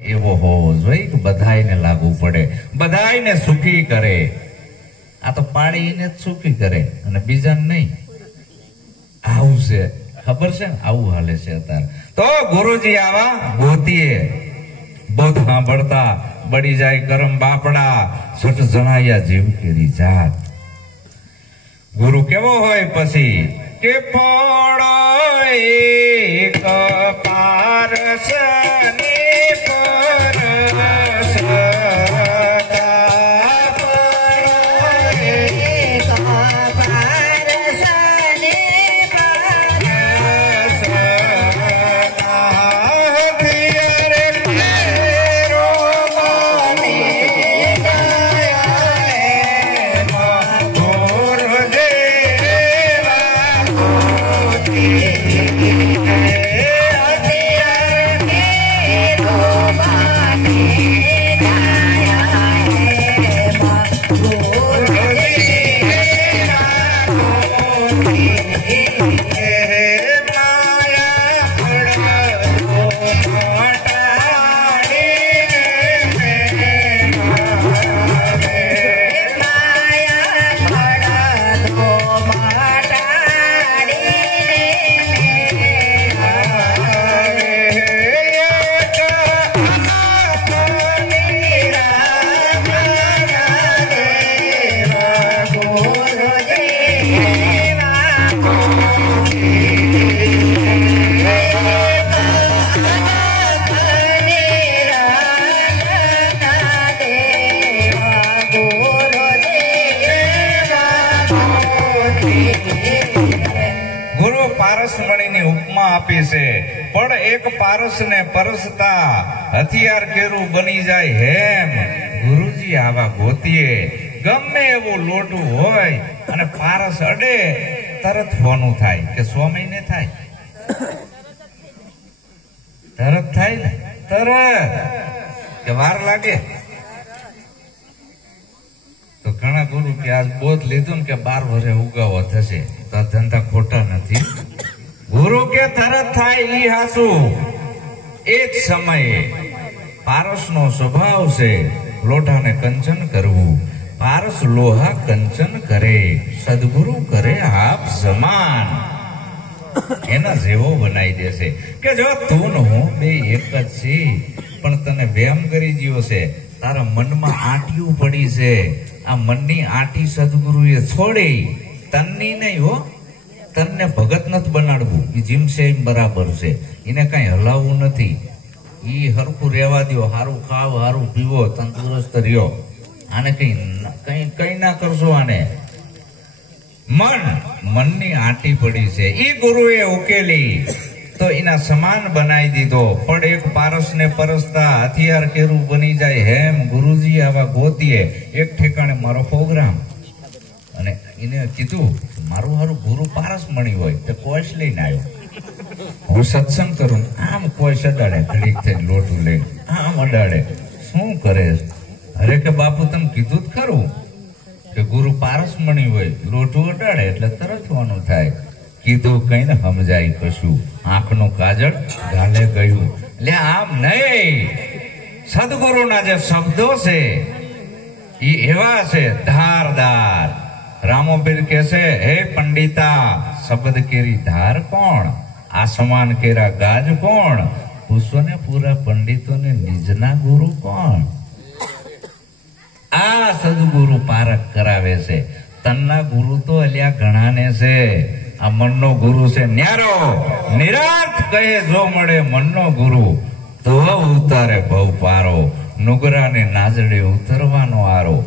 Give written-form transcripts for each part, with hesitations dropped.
એવો હોવો જોઈએ કે બધાયને લાગુ પડે, બધાયને સુખી કરે. આ તો પાડીને જ સુખી કરે અને બીજાને નહીં. આવું છે, ખબર છે ને? આવું હાલે છે અત્યારે. તો ગુરુજી આવા ગોતીએ બોધ સાંભળતા બળી જાય કરમ બાપડા, સટ જણાયા જીવ કેરી જાત. ગુરુ કેવો હોય પછી કે પડો એક પારસ પણ એક પારસ ને પરસતા હથિયાર કેરું બની જાય હેમ. ગુરુજી આવા ગોતીએ ગમે એવું લોટું હોય અને પારસ અડે તરત ફોનું થાય કે 100 મહિને થાય, તરત થાય ને, તરત કે વાર લાગે. તો ઘણા ગુરુ કે આજ બોધ લીધું ને કે 12 વર્ષે ઉગાવો થશે, તો ધંધા ખોટા નથી. ગુરુ કે તરત થાય ઈ હાસુ. એક સમયે પારસનો સ્વભાવ છે લોઢાને કંચન કરવું. પારસ લોહા કંચન કરે, સદગુરુ કરે આપ સમાન. એના જેવો બનાવી દેશે કે જો તું ને હું બે એક જ છી, પણ તને વેમ કરી ગયો છે, તારા મનમાં આંટિયું પડી છે. આ મનની આંટી સદગુરુએ છોડી, તનની નહીં હો. તનને ભગત નથી બનાડવું, એ જીમ છે એમ બરાબર છે, એને કઈ હલાવવું નથી. ઈ હરખું રહેવા દો, હારું ખાવ, હારું પીવો, તંદુરસ્ત રહ્યો. આને કઈ ના કરશો. આને મનની આંટી પડી છે, ઈ ગુરુએ ઉકેલી તો એના સમાન બનાવી દીધો. પણ એક પારસ ને પરસતા હથિયાર કેરું બની જાય હેમ. ગુરુજી આવા ગોતીએ એક ઠેકાણે મારો પ્રોગ્રામ, અને એને કીધું મારું હારું ગુરુ પારસ મણી હોય તો કોશ લઈને આવ્યો. હું સત્સંગ કરું, આમ કોશ અડાડે, ઘડીક થઈને લોટું લઈને આમ અડાડે. શું કરે? અરે કે બાપુ તમે કીધું જ ખરું કે ગુરુ પારસ મણી હોય, લોટું અડાડે એટલે તરસવાનું થાય. કીધું કઈ ને સમજાય કશું. આંખનું કાજળ ગાલે ગયું. એટલે આમ નહીં, સદગુરુના જે શબ્દો છે એ એવા છે ધારદાર. રામોબીર કે છે હે પંડિતા, શબ્દ કેરી ધાર કોણ? આ સમાન કેરા ગાજ કોણ? પૂછો ને પૂરા પંડિતોને નિજના ગુરુ કોણ? આ સદગુરુ પારક કરાવે છે. તનના ગુરુ તો અલ્યા ઘણાને છે. આ મનનો ગુરુ છે ન્યારો, નિરાંત કહે જો મળે મનનો ગુરુ તો ઉતારે ભવ પારો. નુગરા ને નાજડે ઉતરવાનો આરો.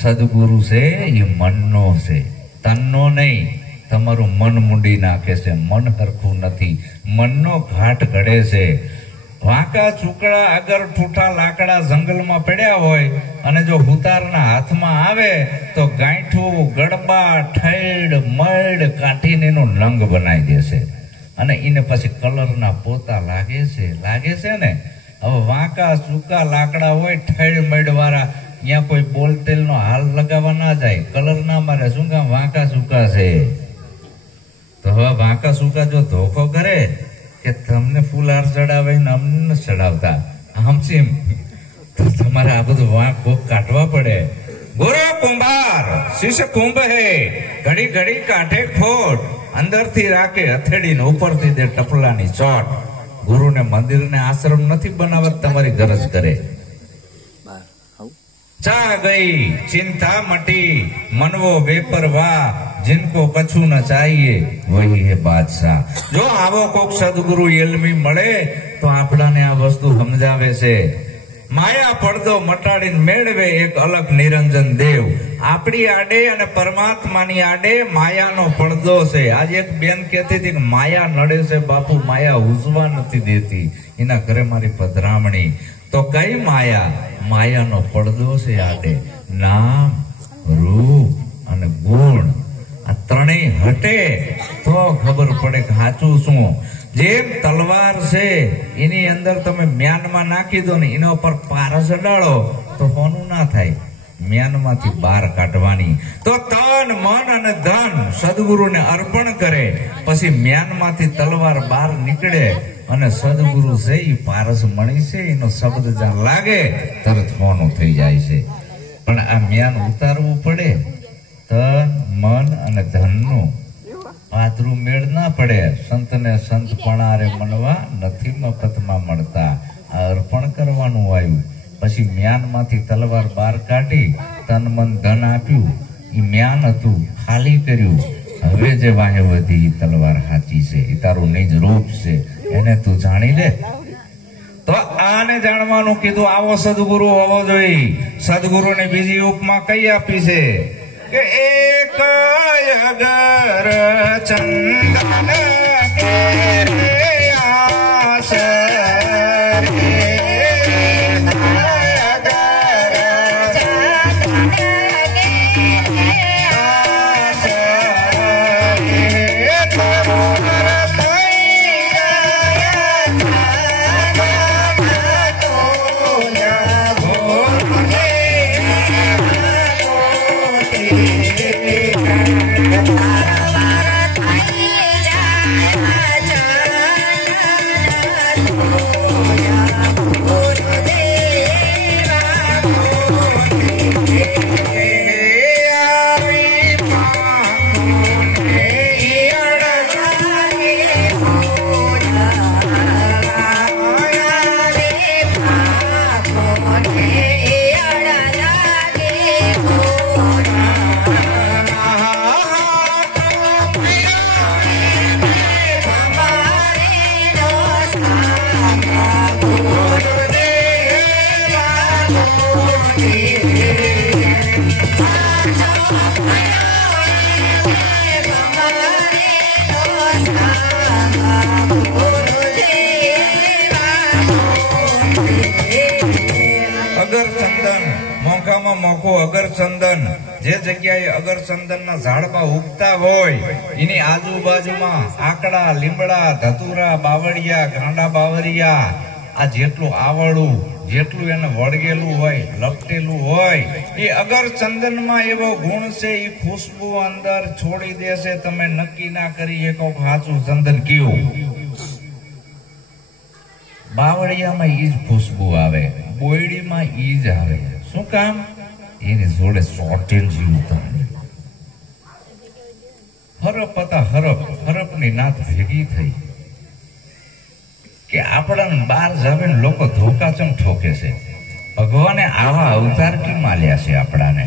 સદગુરુ છે એ મનનો છે, તનનો નહીં. તમારું મન મૂંડી નાખે છે, મન હરખું નથી, મનનો ઘાટ ઘડે છે. વાંકા ચૂકડા અગર ઠૂઠા લાકડા જંગલમાં પડ્યા હોય અને જો હુતારના હાથમાં આવે તો ગાંઠું, ગડબા, ઠેડ, મડ કાઢીને એનો લંગ બનાવી દેશે. અને એને પછી કલરના પોતા લાગે છે ને. હવે વાંકા ચૂકા લાકડા હોય, ઠેડ મડ વાળા, ત્યાં કોઈ બોલ તેલ નો હાલ લગાવવા ના જાય, કલર ના મારે. શું કામ? વાંકા સૂકા છે. તો હવે વાંકા સૂકા જો ધોખો કરે કે તમને ફૂલ હાર ચડાવે ને અમને ચડાવતા, આમચીમ તો તમારે આ બધું વાંક કોક કાઢવા પડે. ગુરુ કુંભાર શિષ્ય કુંભ હે, ઘડી ઘડી કાઢે ખોટ, અંદરથી રાખે હથેડી ને ઉપરથી દે ટપલાની ચોટ. ગુરુને મંદિર ને આશ્રમ નથી બનાવત, તમારી ગરજ કરે. चा गई चिंता मटी, मनवो बेपरवाह, जिनको कछु न चाहिए वही है बादशाह. जो आवो कोक सदगुरु एलमी મળે તો આપણાને આ વસ્તુ સમજાવે છે. માયા પડદો મટાડીને મેળવે એક અલગ નિરંજન દેવ. આપણી આડે અને પરમાત્માની આડે માયાનો પડદો છે. આજે એક બેન કહેતી હતી કે માયા નડે છે બાપુ, માયા ઉજવા નથી દેતી. એના ઘરે મારી પધરામણી. તો કઈ માયા? માયાનો પડદો છે આડે. નામ, રૂપ અને ગુણ આ ત્રણેય હટે તો ખબર પડે કે સાચું શું. જેમ તલવાર છે એની અંદર તમે મ્યાનમાં નાખી દો ને એના ઉપર પારસ અડાડો તો હોનું ના થાય. મ્યાનમાંથી બહાર કાઢવાની. તો તન મન અને ધન સદગુરુને અર્પણ કરે પછી મ્યાનમાંથી તલવાર બહાર નીકળે અને સદગુરુ છે એ પારસ મણી છે એનો શબ્દ જ્યાં લાગે તરત હોનું થઈ જાય છે. પણ આ મ્યાન ઉતારવું પડે. તન મન અને ધનનું પાતરું મેળ ના પડે. સંતને સંત પણારે મનવા નથી મફતમાં મળતા. આ અર્પણ કરવાનું આવ્યું. પછી મ્યાનમાંથી તલવાર બહાર કાઢી તન મન ધન આપ્યું. એ મ્યાન હતું, ખાલી કર્યું. હવે જે વાહે વધી તલવાર સાચી છે, એ તારું નિજ રૂપ છે, એને તું જાણી લે. તો આને જાણવાનું કીધું. આવો સદગુરુ હોવો જોઈએ. સદગુરુને બીજી ઉપમા કઈ આપી છે કે એક અગર ચંદન કે અગરચંદન જે જગ્યાએ અગરચંદનના ઝાડમાં ઉગતા હોય એની આજુબાજુમાં આકડા, લીમડા, ધતુરા, બાવળિયા, ગાંડા બાવરિયા, આ જેટલું આવડું, જેટલું એને વળગેલું હોય, લપટેલું હોય, એ અગરચંદનમાં એવો ગુણ છે. એ ખુશ્બુ અંદર છોડી દેશે. તમે નક્કી ના કરી શકો સાચું ચંદન કયું. બાવળિયામાં ઈ જ ખુશ્બુ આવે, બોયડીમાં ઈ જ આવે. શું કામ? એની જોડે શોર્ટેજ જીવતા. હરપ હતા હરપ, હરપની નાત ભેગી થઈ કે આપણાને બહાર જાવે ને લોકો ધોકાચમ ઠોકે છે. ભગવાને આવા અવતાર કેમ આલ્યા છે આપણાને?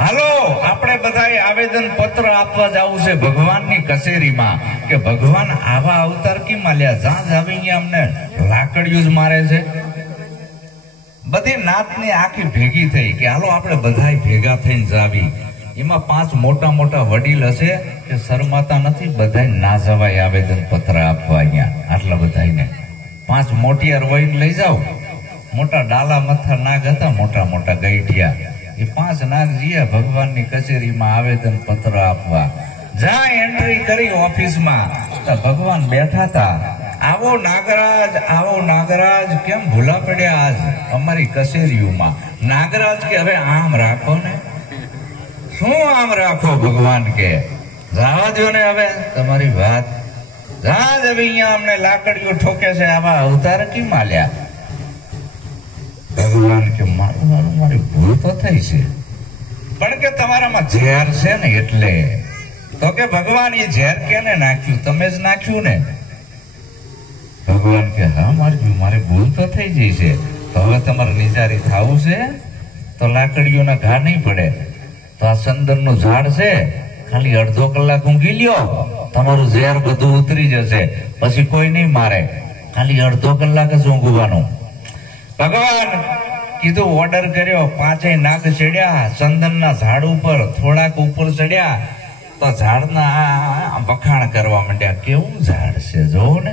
હાલો આપણે બધાએ આવેદન પત્ર આપવા જવું છે ભગવાનની કચેરીમાં કે ભગવાન આવા અવતાર કેમ આલ્યા? જ્યાં જાવે અહીંયા અમને લાકડીઓ જ મારે છે. બધી નાતની આખી ભેગી થઈ કે હાલો આપણે બધા ભેગા થઈને જાવી. એમાં 5 મોટા મોટા વડીલ હશે કે શરમાતા નથી, બધા ના જવાય આવેદન પત્ર આપવા અહીંયા. આટલા બધાને 5 મોટિયાર વહીને લઈ જાઓ. મોટા ડાલા મથા નાગ હતા, મોટા મોટા ગઈઢિયા. એ 5 નાગ જીયા ભગવાનની કચેરીમાં આવેદન પત્ર આપવા. જ્યાં એન્ટ્રી કરી ઓફિસમાં તો ભગવાન બેઠા હતા. આવો નાગરાજ, આવો નાગરાજ, કેમ ભૂલા પડ્યા આજ અમારી કચેરીઓમાં? નાગરાજ કે હવે આમ રાખો ને. શું આમ રાખો? ભગવાન કે જવા દો ને હવે તમારી વાત. જા જ હવે અહીંયા અમને લાકડીઓ ઠોકે છે. આવા અવતાર કેમ આલ્યા? ભગવાન કે મારી ભૂલ તો થઈ છે, પણ કે તમારામાં ઝેર છે ને એટલે. તો કે ભગવાન એ ઝેર કેને નાખ્યું? તમે જ નાખ્યું ને. ભગવાન કે હા મારી ભૂલ તો થઈ ગઈ છે, તો હવે તમારે નિજારી થવું છે તો લાકડીઓના ઘા નહીં પડે. તો આ સંદનનું ઝાડ છે, ખાલી અડધો કલાક ઊંઘી લ્યો, તમારું ઝેર બધું ઉતરી જશે, પછી કોઈ નહીં મારે, ખાલી અડધો કલાક જ ઊંઘવાનું. ભગવાન કીધું, ઓર્ડર કર્યો, 5 નાગ ચડ્યા ચંદનના ઝાડ ઉપર, થોડાક ઉપર ચડ્યા તો ઝાડના વખાણ કરવા માંડ્યા. કેવું ઝાડ છે જોવો ને.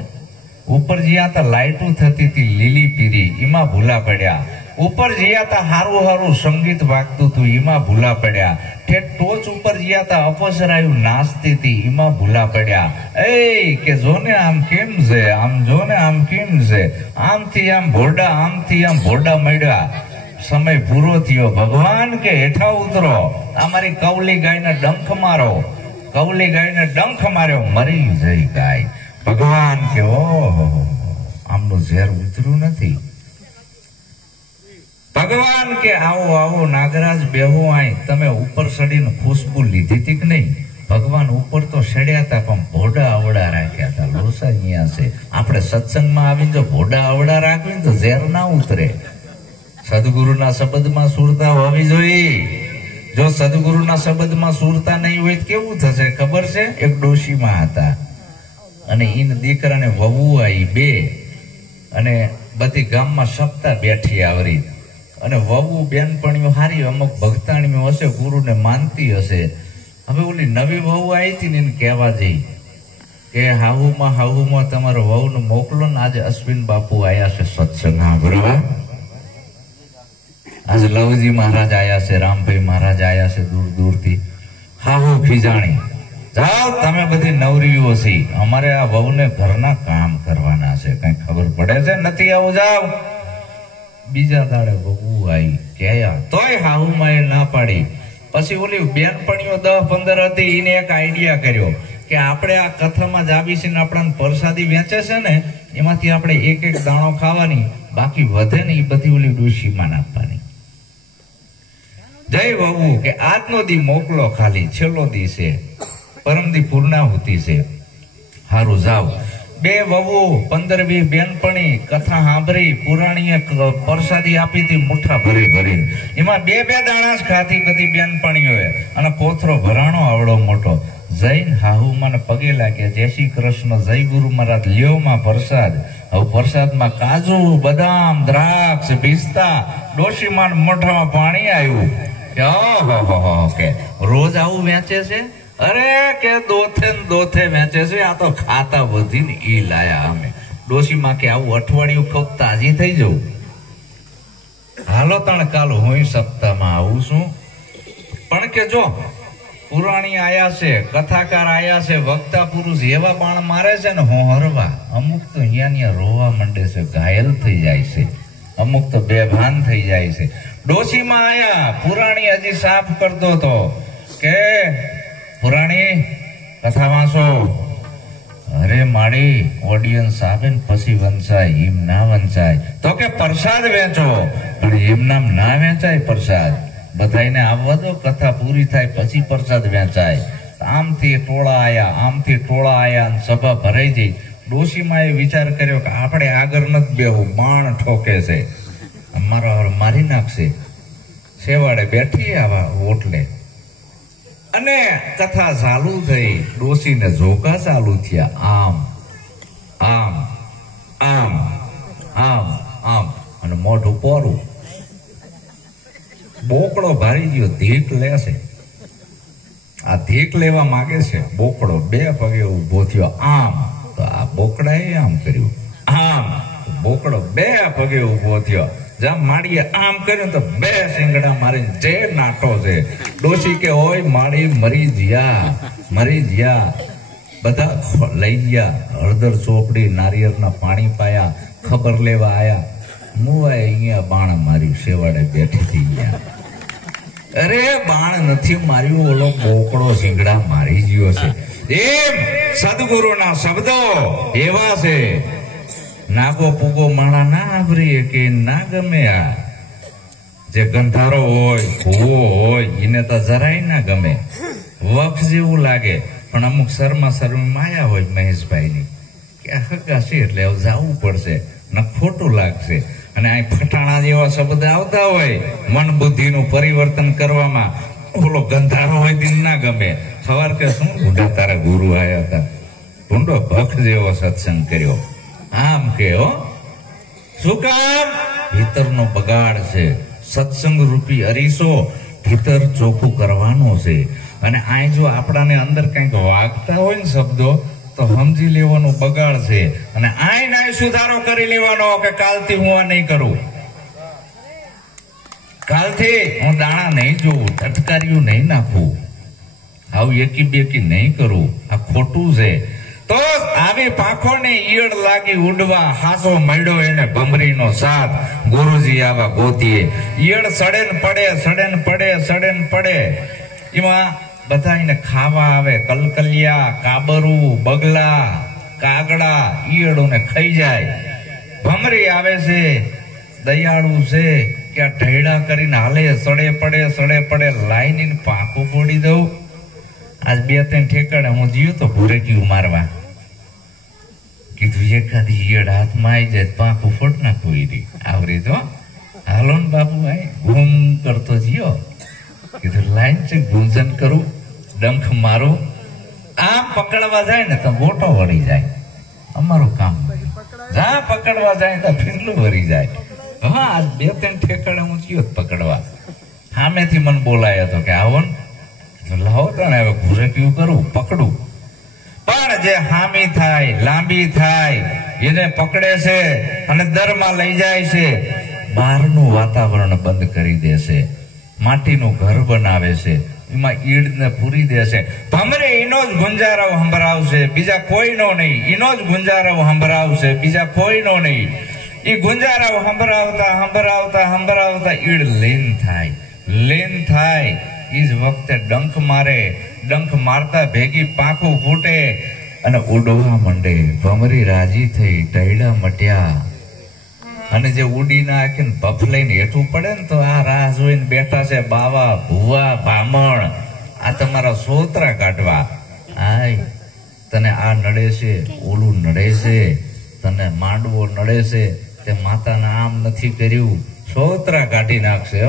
ઉપર જ્યાં તો લાઈટું થતી હતી લીલી પીરી, એમાં ભૂલા પડ્યા. ઉપર જ્યાં તા હારું હારું સંગીત વાગતું હતું, એમાં ભૂલા પડ્યા. ઠેઠ ટોચ ઉપર જ્યાં તા અપસરાયું નાચતી હતી, એમાં ભૂલા પડ્યા. કે જો ને આમ કેમ છે, આમ જો ને આમ કેમ છે, આમથી આમ ભોરડા, આમથી આમ ભોરડા મળ્યા. સમય પૂરો થયો. ભગવાન કે હેઠા ઉતરો, અમારી કવલી ગાયને ડંખ મારો. કવલી ગાયને ડંખ માર્યો, મરી જઈ ગાય. ભગવાન કે ઓહો, આમનું ઝેર ઉતર્યું નથી. ભગવાન કે આવો આવો નાગરાજ બેહો આય. તમે ઉપર ચડીને ખુશ્બુ લીધી હતી કે નહીં? ભગવાન ઉપર તો ચડ્યા હતા, પણ ભોડા અવડા રાખ્યા હતા. લોસા અહીંયા છે. આપણે સત્સંગમાં આવીને જો ભોડા અવડા રાખવી તો ઝેર ના ઉતરે. સદગુરુના શબ્દમાં સુરતા હોવી જોઈએ. જો સદગુરુના શબ્દમાં સુરતા નહીં હોય તો કેવું થશે ખબર છે? એક ડોશીમાં હતા અને ઈન દીકરાને વહુ આવી 2, અને બધી ગામમાં સપ્તાહ બેઠી આવરી. અને વહુ બેનપણીઓ હારી, અમુક ભક્તાણીઓ હશે, ગુરુને માનતી હશે. હવે ઓલી નવી વહુ આવી હતી ને એને કહેવા જઈ કે હાહુમાં તમારો વહુને મોકલો ને, આજે અશ્વિન બાપુ આયા છે સત્સંગ સાંભળવા. આજે લવજી મહારાજ આયા છે, રામભાઈ મહારાજ આયા છે દૂર દૂરથી. હાહુ ખીજાણી, જાઓ તમે બધી નવરીઓ છે, અમારે આ વહુને ઘરના કામ કરવાના છે, કઈ ખબર પડે છે નથી? આવું જાઓ. બીજા દાડે વહુ આવી કહેયા, તોય હાહુમાં એ ના પાડી. પછી ઓલી બેનપણીઓ 10-15 હતી, એને એક આઈડિયા કર્યો કે આપણે આ કથામાં જ આવી છે ને આપણને પ્રસાદી વેચે છે ને, એમાંથી આપણે એક દાણો ખાવાની, બાકી વધે ને એ બધી ઓલી ડોશીમાં નાખવાની. જય વહુ કે આજનો દી મોકલો, ખાલી છેલ્લો દી છે, પરમદી પૂર્ણાહુતિ છે, હારું જાવ. 2 વહુ 15-20 બેનપણી કથા સાંભળી, પુરાણીએ પ્રસાદી આપી હતી મુઠ્ઠા ભરી. એમાં 2-2 દાણા જ ખાધી બધી બેનપણીઓએ, અને પોથરો ભરાણો આવડો મોટો. જૈન હાહુમાં પગે લાગ્યા, જય શ્રી કૃષ્ણ, જય ગુરુ મહારાજ, લ્યોમાં પ્રસાદ. હવે પ્રસાદમાં કાજુ, બદામ, દ્રાક્ષ, પિસ્તા. ડોશીમાં મોઢામાં પાણી આવ્યું કે રોજ આવું વેચે છે? અરે કે દોથે વેચે છે, આ તો ખાતા વધીને ઈ લાયા અમે. ડોશીમાં કે આવું અઠવાડિયું ખપ તાજી થઈ જવું. હાલો તણ કાલ હું સપ્તાહમાં આવું છું. પણ કે જો પુરાણી આયા છે, કથાકાર આયા છે, વક્તા પુરુષ એવા બાણ મારે છે ને હોહરવા, અમુક તો અહીંયા રોવા માંડે છે, ઘાયલ થઈ જાય છે, અમુક તો બેભાન થઈ જાય છે. ડોશીમાં આયા, પુરાણી હજી સાફ કરતો હતો કે પુરાણી કથા વાંચો. અરે માડી ઓડિયન્સ આવે ને પછી વંચાય, એમ ના વંચાય. તો કે પ્રસાદ વેચો, પણ એમ નામ ના વેચાય પ્રસાદ. બધાને આવવા દો, કથા પૂરી થાય પછી પ્રસાદ વેચાય. આમથી ટોળા આયા, આમથી ટોળા આયા, અને સભા ભરાઈ ગઈ. ડોશીમાં એ વિચાર કર્યો કે આપણે આગળ નથી બેવું, બાણ ઠોકે છે, અમારો મારી નાખશે. છેવાડે બેઠી આવા ઓટલે, અને કથા ચાલુ થઈ. ડોશીને ઝોકા ચાલુ થયા, આમ આમ આમ આમ આમ, અને મોઢું પોરું. બોકડો ભારી ગયો, ધીક લેશે. આ ધીક લેવા માંગે છે. બોકડો 2 પગે ઉભો થયો, આમ. તો આ બોકડાએ આમ કર્યું, આમ. બોકડો 2 પગે ઉભો થયો. જ્યાં માડીએ આમ કર્યું તો 2 શિંગડા મારી જે નાટો છે. ડોશી કે ઓય માડી મરી જ્યા. બધા લઈ ગયા. હળદર ચોપડી, નારિયેળના પાણી પાયા, ખબર લેવા આયા. મુવાએ અહીંયા બાણ માર્યું, શેવાડે બેઠી થઈ ગયા. અરે બાણ નથી માર્યું, ઓલો બોકડો શિંગડા મારી ગયો છે. એમ સદગુરુના શબ્દો એવા છે. નાગો પૂગો માણા ના આવરી કે ના ગમે. આ જે ગંધારો હોય ભૂવો હોય એને તો જરાય ના ગમે, વખ જેવું લાગે. પણ અમુક શર્મા માયા હોય મહેશભાઈની કે આ હગાશે એટલે હવે જવું પડશે ને ખોટું લાગશે. અને આ ફટાણા જેવા શબ્દ આવતા હોય મન બુદ્ધિનું પરિવર્તન કરવામાં, ઓલો ગંધારો હોય તે ના ગમે. સવાર કે શું ગુંડા તારા ગુરુ આવ્યા હતા, ગુંડો ભખ જેવો સત્સંગ કર્યો, આમ કે હો શું કામ? ભીતરનો બગાડ છે. સત્સંગ રૂપી અરીસો ભીતર ચોખ્ખું કરવાનો છે. અને આ જો આપણાને અંદર કંઈક વાગતા હોય ને શબ્દો તો સમજી લેવાનું બગાડ છે. અને આય સુધારો કરી લેવાનો કે કાલથી હું આ નહીં કરું, કાલથી હું દાણા નહીં જોઉં, ટટકારીયું નહીં નાખું, આવું એકી બેકી નહીં કરું, આ ખોટું છે. તો આવી પાંખોને ઈયળ લાગી ઉડવા, હાસો મળ્યો એને ભમરીનો સાથ. ગુરુજી આવા ગોતીએ ઈયળ સડે ને પડે, સડે ને પડે, સડે ને પડે. એમાં બધા એને ખાવા આવે, કલકલિયા, કાબરું, બગલા, કાગડા ઈયળોને ખાઈ જાય. ભમરી આવે છે, દયાળુ છે કે આ ઢૈડા કરીને હાલે, સડે પડે, સડે પડે, લાઈન પાંખો ફોડી દઉં. આજ 2-3 ઠેકાણે હું જીવ તો ભૂરેક્યું મારવા, કીધું એકાદી ઈયળ હાથમાં આવી જાય પાંખું ફોડ નાખું. આવરી તો હાલો ને બાપુભાઈ, ઘૂમ કરતો જીયો. કીધું લાઈન છે, ગુંજન કરું, ડંખ મારું, આમ પકડવા જાય ને તો ગોટો વળી જાય. અમારું કામ જ્યાં પકડવા જાય તો ફીરલું વળી જાય. હા આજ 2-3 ઠેકાણે હું જીયો પકડવા. સામેથી મને બોલાયો હતો કે આવો ને, લાવો તો હવે ઘૂરેક્યું કરું, પકડું. પણ જે હામી થાય, લાંબી થાય એને પકડે છે અને દરમાં લઈ જાય છે. બહારનું વાતાવરણ બંધ કરી દેશે, માટીનું ઘર બનાવે છે, એમાં ઈડને પૂરી દેશે. ભમરે એનો જ ગુંજારો સંભળાવશે, બીજા કોઈનો નહીં. એનો જ ગુંજારો સંભળાવશે, બીજા કોઈનો નહીં. એ ગુંજારો સંભળાવતા સંભળાવતા સંભળાવતા ઈડ લીન થાય, લીન થાય. એ જ વખતે ડંખ મારે, ડંખ મારતા ભેગી પાંખું ફૂટે અને ઉડવા માંડે. ભમરી રાજી થઈ, ઢૈડા મટ્યા. અને જે ઉડી નાખીને ભફ લઈને હેઠું પડે ને તો આ રાહ જોઈને બેઠા છે બાવા, ભુવા, બ્રાહ્મણ, આ તમારા સોતરા કાઢવા. આય તને આ નડે છે, ઓલું નડે છે, તને માંડવો નડે છે, તે માતાને આમ નથી કર્યું, સોતરા કાઢી નાખશે.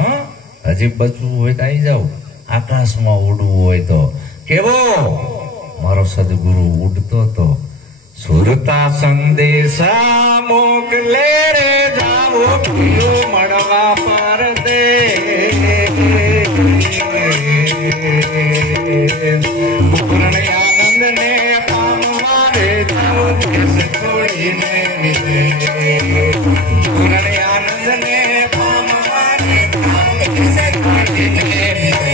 હજી બચવું હોય તો આવી જાવ, આકાશમાં ઉડવું હોય તો. કેવો મારો સદગુરુ ઉડતો તો, સુરતા સંદેશા મોકલે રે, જાવો પીઓ મળવા પર દે. પૂર્ણ આનંદ ને પામવા રે, જાઓ દેશ છોડીને મિલે. પૂર્ણ આનંદ ને પામવા રે, જાઓ દેશ છોડીને મિલે.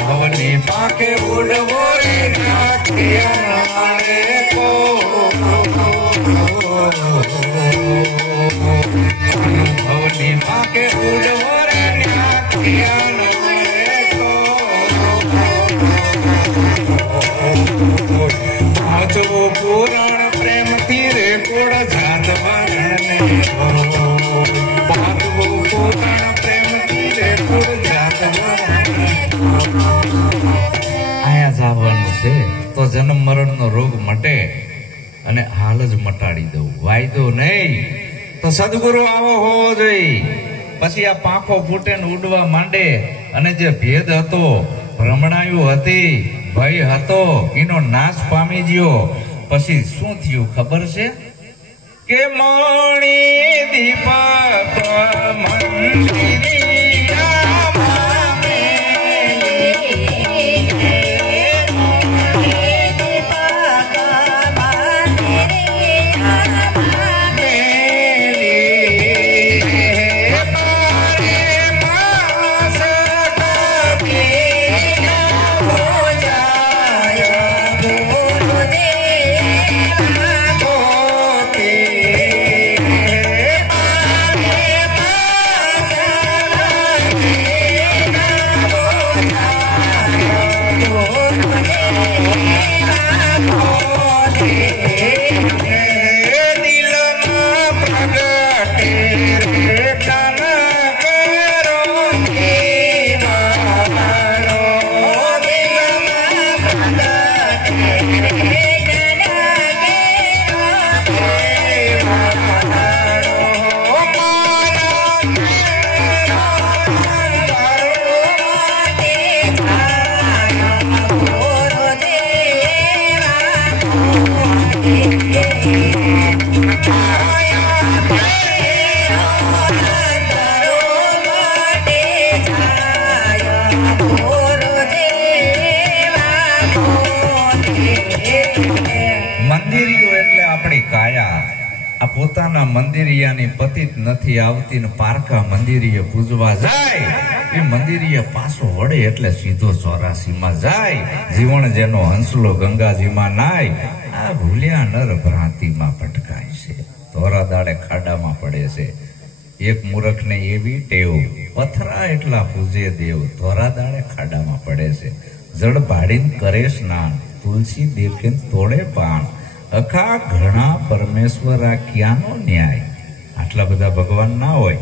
ભવની પાકે ઉડવો રે, નાખ્યા રે કો. ભવની પાકે ઉડવો રે, નાખ્યા રે કો. વાંચવો પુરાણ પ્રેમથી રે કોડ જાત વારણને. વાંચવો પુરાણ પ્રેમથી રે કોડ જાત વારણને. આયા જવાનું છે તો જન્મ મરણનો રોગ મટે અને હાલ જ મટાડી દઉં, વાયદો નહીં. તો સદગુરુ આવો હોવો જોઈએ. પછી આ પાંખો ફૂટે ને ઉડવા માંડે. અને જે ભેદ હતો, ભ્રમણાયું હતી, ભય હતો, એનો નાશ પામી ગયો. પછી શું થયું ખબર છે? કે મણી દીપક મંદિર મંદિરિયો એટલે આપણી કાયા. આ પોતાના મંદિરિયાની પતિત નથી આવતી ને પારકા મંદિરિયે પૂજવા જાય એ મંદિરિયે પાછો વળે એટલે સીધો 84માં જાય. જીવન જેનો હંસલો ગંગાજીમાં નાય, આ ભૂલ્યા નર ભ્રાંતિમાં ભટકાય છે, ધોરા દાડે ખાડામાં પડે છે. એક મૂર્ખને એવી ટેવ, પથરા એટલા પૂજે દેવ, ધોરા દાડે ખાડામાં પડે છે. જળ ભાડીને કરે સ્નાન, તુલસી દેખે તોડે પાન, અખા ઘણા પરમેશ્વર આ ક્યાંનો ન્યાય. આટલા બધા ભગવાન ના હોય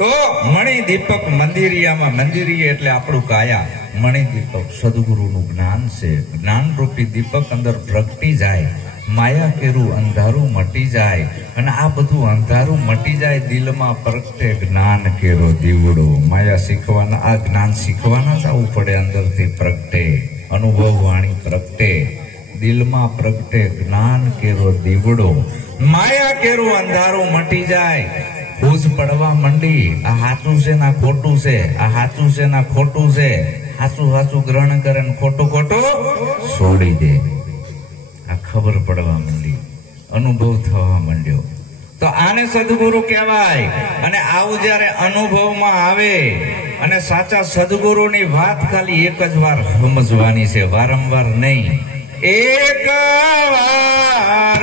તો મણિ દીપક મંદિરિયામાં, મંદિરીય એટલે આપણું કાયા. મણિ દીપક સદગુરુનું જ્ઞાન છે. જ્ઞાન રૂપી દીપક અંદર પ્રગટી જાય, માયા કેરું અંધારું મટી જાય. અને આ બધું અંધારું મટી જાય, દિલમાં પ્રગટે જ્ઞાન કેરો દીવડો. માયા શીખવાના, આ જ્ઞાન શીખવાના જ આવવું પડે, અંદરથી પ્રગટે, અનુભવ વાણી પ્રગટે, દિલમાં પ્રગટે જ્ઞાન કેરો દીવડો. માયા કેરું અંધારું મટી જાય, ભૂજ પડવા મંડી, આ સાચું છે ના ખોટું છે, આ સાચું છે ના ખોટું છે, સાચું સાચું ગ્રહણ કરે ને ખોટું ખોટું છોડી દે. આ ખબર પડવા માંડી, અનુભવ થવા માંડ્યો, તો આને સદગુરુ કહેવાય. અને આવું જયારે અનુભવમાં આવે અને સાચા સદગુરુની વાત ખાલી એક જ વાર સમજવાની છે, વારંવાર નહીં. એક વાર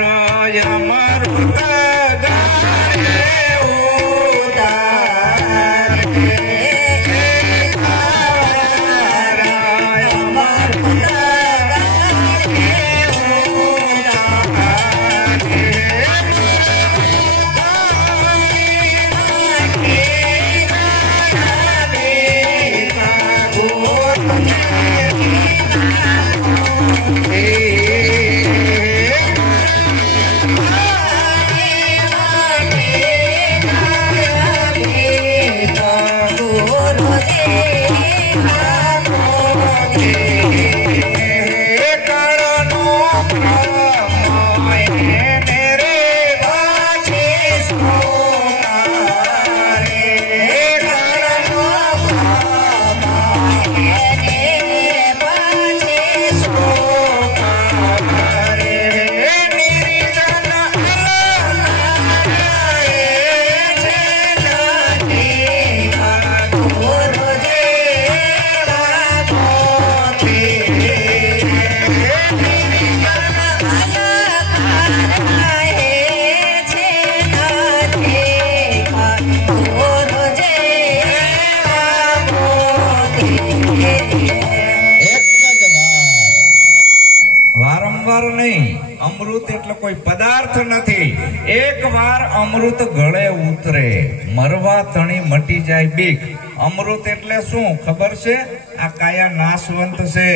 અમૃત ગાળે અમૃત એટલે કોઈ પદાર્થ નથી. એક વાર અમૃત ગળે ઉતરે, મરવા તણી મટી જાય બીક. અમૃત એટલે શું ખબર છે? આ કાયા નાશવંત છે,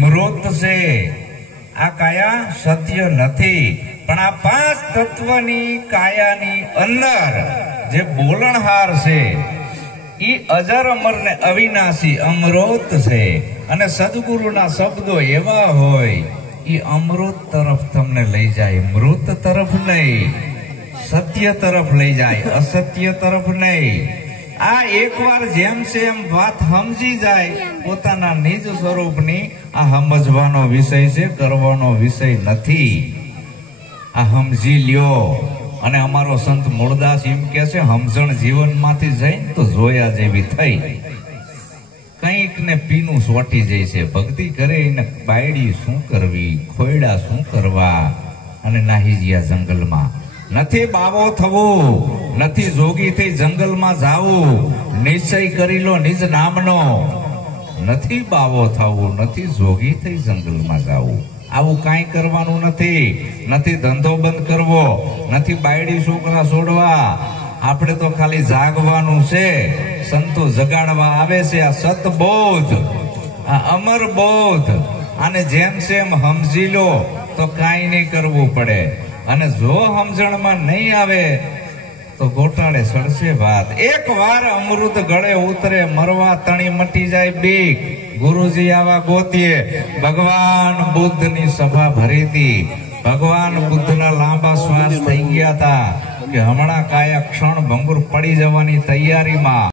મૃત છે. આ કાયા સત્ય નથી. પણ આ 5 તત્વની કાયાની અંદર જે બોલણહાર છે ઈ અજર અમર ને અવિનાશી અમૃત છે. અને સદગુરુના શબ્દો એવા હોય ઈ અમૃત તરફ તમને લઈ જાય, મૃત તરફ નહીં, સત્ય તરફ લઈ જાય, અસત્ય તરફ નહીં. આ એકવાર જેમ છે એમ વાત સમજી જાય, પોતાના નિજ સ્વરૂપની આ સમજવાનો વિષય છે, કરવાનો વિષય નથી. આ સમજી લ્યો. અને અમારો સંત મૂળદાસ એમ કે છે, સમજણ જીવનમાંથી જઈને તો જોયા જેવી થઈ. કંઈક ને પીનું સોટી જાય છે, ભક્તિ કરે એને બાયડી શું કરવી, ખોયડા શું કરવા, અને નાહી ગયા જંગલમાં. નથી બાવો થવું, નથી જોગી થઈ જંગલમાં જાવું, નિશ્ચય કરી લો નિજ નામનો. નથી બાવો થવું, નથી જોગી થઈ જંગલમાં જાવું. આવું કાંઈ કરવાનું નથી. નથી ધંધો બંધ કરવો, નથી બાયડી છોકરા છોડવા. આપણે તો ખાલી જાગવાનું છે. સંતો જગાડવા આવે છે. આ સતબોધ, આ અમર બોધ, આને જેમ સેમ સમજી લો તો કાંઈ નહીં કરવું પડે. અને જો સમજણમાં નહીં આવે તો ગોટાળે સડશે વાત. એક વાર અમૃત ગળે ઉતરે, મરવા તણી મટી જાય બીક. ગુરુજી આવા ગોતીએ. ભગવાન બુદ્ધની સભા ભરી હતી. ભગવાન બુદ્ધના લાંબા શ્વાસ થઈ ગયા હતા. કે હમણાં કાયા ક્ષણ ભંગુર પડી જવાની તૈયારીમાં